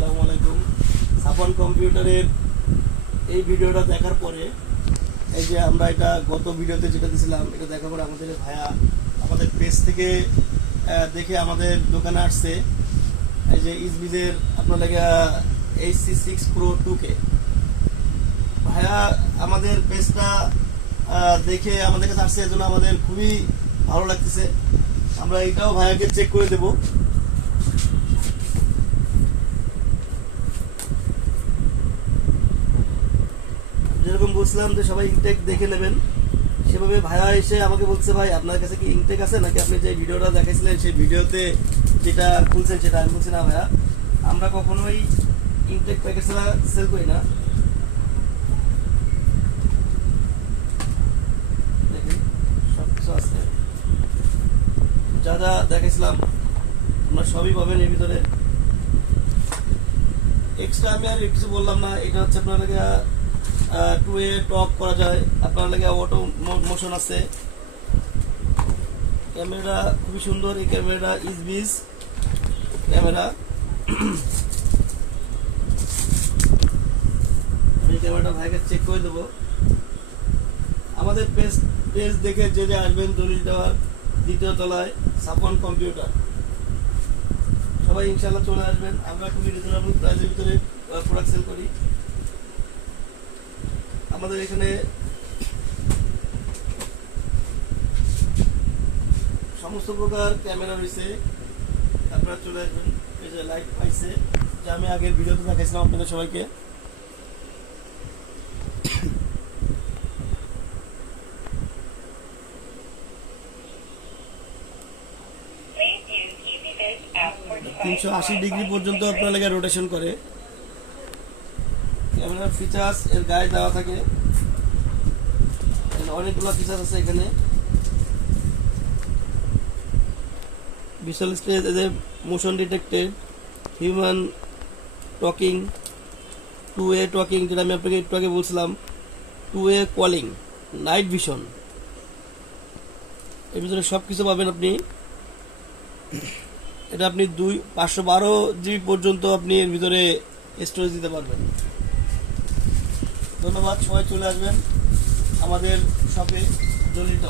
আসসালামু আলাইকুম। সাফন কম্পিউটারের এই ভিডিওটা দেখার পরে এই যে আমরা এটা গত ভিডিওতে যেটা দিয়েছিলাম এটা দেখার পরে আমাদের ভাইয়া আমাদের পেজ থেকে দেখে আমাদের দোকানে আসছে। এই যে ইসবিজের আপনার লাগে HC6 Pro 2K ভাইয়া আমাদের পেজটা দেখে আমাদের কাছে আসছে, এজন্য আমাদের খুবই ভালো লাগতেছে। আমরা এটাও ভাইয়াকে চেক করে দেবো। যেরকম বলছিলাম যে সবাই ইনটেক দেখে নেবেন, সেভাবে ভাইয়া এসে আমাকে বলছে ভাই আপনার কাছে কি ইনটেক আছে নাকি আপনি যে ভিডিওটা দেখাইছিলেন সেই ভিডিওতে যেটা খুলছেন সেটা। আমি বলছি না ভাইয়া, আমরা কখনোই ইনটেক প্যাকেজ ছাড়া সেল করি না। দেখেন সবকিছু আছে, যা যা দেখাইছিলাম আমরা সবই পাবেন এর ভিতরে। এক্সট্রা আমি আর কিছু বললাম না। এটা হচ্ছে আপনার লাগে 2A টক করা যায়, আপনার লাগে অটো মোশন আছে। ক্যামেরা খুবই সুন্দর, এই ক্যামেরাটা ইসবিজ ক্যামেরা। আমি ক্যামেরাটা ভাইকে চেক করে দেবো। আমাদের পেজ দেখে যে আসবেন দলিল দেওয়ার 2য় তলায় সাফন কম্পিউটার, সবাই ইনশাল্লাহ চলে আসবেন। আমরা খুবই রিজনেবল প্রাইসের ভিতরে প্রোডাক্ট সেল করি। আমাদের এখানে সমস্ত প্রকার ক্যামেরা রয়েছে, আপনারা চলে আসবেন। এই যে লাইট পাইছে, যে আমি আগের ভিডিওতে দেখাইছিলাম আপনাদের সবাইকে। Please use 380 ডিগ্রি পর্যন্ত আপনার লাগে রোটেশন করে। ক্যামেরার ফিচার্স এর গায়ে দেওয়া থাকে, অনেকগুলো ফিচার্স আছে এখানে। ভিজুয়াল স্টেজ, এদের motion detected, human talking, 2A talking যেটা আমি আপনাকে একটু আগে বলছিলাম, 2A কলিং, নাইট ভিশন, এর ভিতরে সব কিছু পাবেন আপনি। এটা আপনি 512 জিবি পর্যন্ত আপনি এর ভিতরে স্টোরেজ দিতে পারবেন। ধন্যবাদ, সবাই চলে আসবেন আমাদের শপে জড়িত।